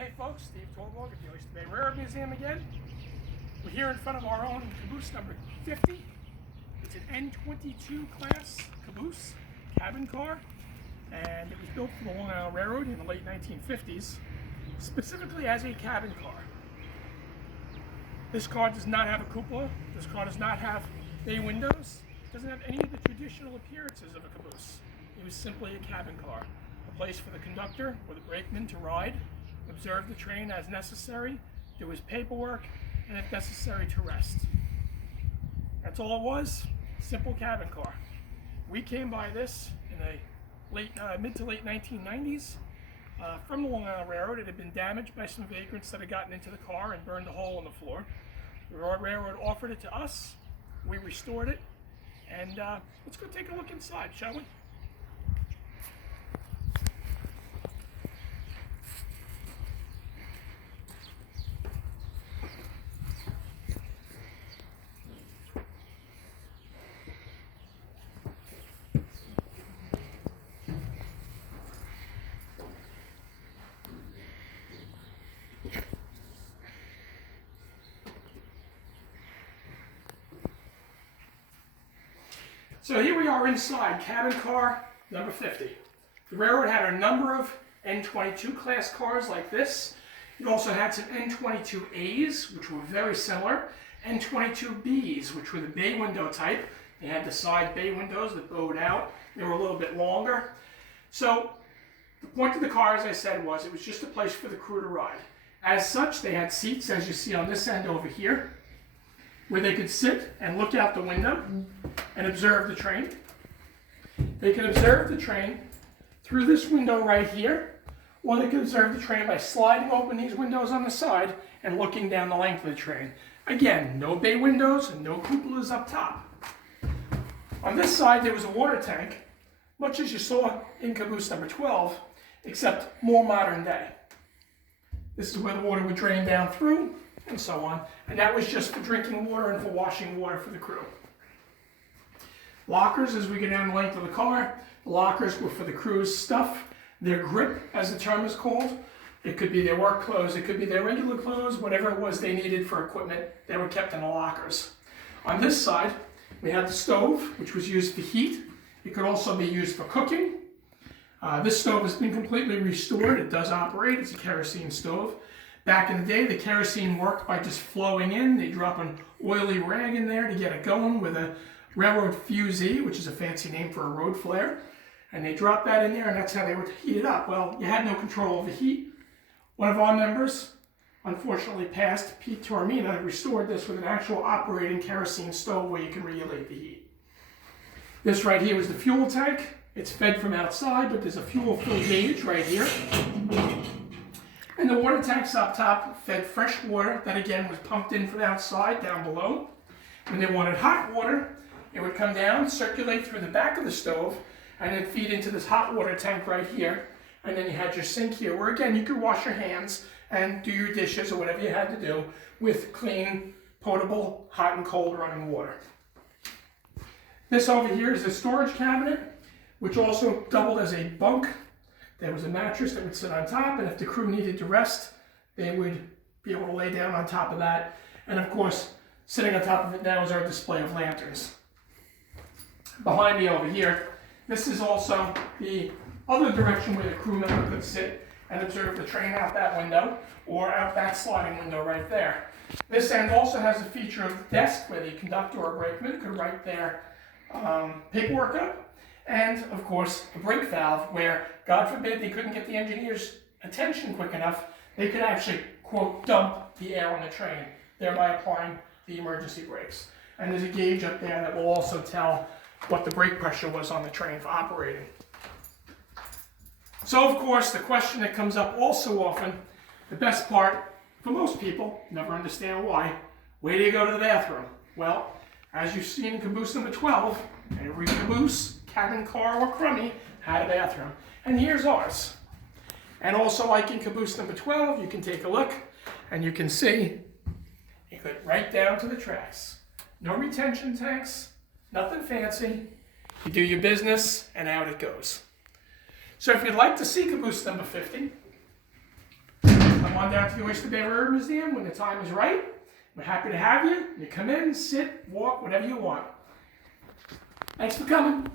Hey folks, Steve Torborg at the Oyster Bay Railroad Museum again. We're here in front of our own caboose number 50. It's an N-22 class caboose, cabin car, and it was built for the Long Island Railroad in the late 1950s, specifically as a cabin car. This car does not have a cupola, this car does not have bay windows, it doesn't have any of the traditional appearances of a caboose. It was simply a cabin car, a place for the conductor or the brakeman to ride, observe the train as necessary, do his paperwork, and if necessary to rest. That's all it was, simple cabin car. We came by this in the mid to late 1990s from the Long Island Railroad. It had been damaged by some vagrants that had gotten into the car and burned a hole in the floor. The railroad offered it to us, we restored it, and let's go take a look inside, shall we? So here we are inside cabin car number 50. The railroad had a number of N-22 class cars like this. It also had some N-22As, which were very similar, N-22Bs, which were the bay window type. They had the side bay windows that bowed out. They were a little bit longer. So the point of the car, as I said, was it was just a place for the crew to ride. As such, they had seats, as you see on this end over here, where they could sit and look out the window and observe the train. They could observe the train through this window right here, or they could observe the train by sliding open these windows on the side and looking down the length of the train. Again, no bay windows and no cupolas up top. On this side, there was a water tank, much as you saw in caboose number 12, except more modern day. This is where the water would drain down through, and so on, and that was just for drinking water and for washing water for the crew. Lockers, as we go down the length of the car, the lockers were for the crew's stuff, their grip, as the term is called. It could be their work clothes, it could be their regular clothes, whatever it was they needed for equipment, they were kept in the lockers. On this side, we had the stove, which was used for heat. It could also be used for cooking. This stove has been completely restored. It does operate, it's a kerosene stove. Back in the day, the kerosene worked by just flowing in. They drop an oily rag in there to get it going with a railroad fusee, which is a fancy name for a road flare. And they drop that in there, and that's how they would heat it up. Well, you had no control of the heat. One of our members, unfortunately passed, Pete Taormina, restored this with an actual operating kerosene stove where you can regulate the heat. This right here was the fuel tank. It's fed from outside, but there's a fuel fill gauge right here. And the water tanks up top fed fresh water that again was pumped in from outside down below. When they wanted hot water, it would come down, circulate through the back of the stove, and then feed into this hot water tank right here. And then you had your sink here, where again you could wash your hands and do your dishes or whatever you had to do with clean, potable, hot and cold running water. This over here is a storage cabinet, which also doubled as a bunk. There was a mattress that would sit on top, and if the crew needed to rest, they would be able to lay down on top of that. And of course, sitting on top of it now is our display of lanterns. Behind me over here, this is also the other direction where the crew member could sit and observe the train out that window, or out that sliding window right there. This end also has a feature of a desk where the conductor or brakeman could write their paperwork up. And, of course, a brake valve where, God forbid, they couldn't get the engineer's attention quick enough, they could actually, quote, dump the air on the train, thereby applying the emergency brakes. And there's a gauge up there that will also tell what the brake pressure was on the train for operating. So, of course, the question that comes up all so often, the best part, for most people, never understand why, where do you go to the bathroom? Well, as you've seen in caboose number 12, every caboose, cabin car, or crummy had a bathroom. And here's ours. And also, like in caboose number 12, you can take a look and you can see it goes right down to the tracks. No retention tanks, nothing fancy. You do your business and out it goes. So if you'd like to see caboose number 50, Come on down to the Oyster Bay Railroad Museum when the time is right. We're happy to have you. You come in, sit, walk, whatever you want. Thanks for coming.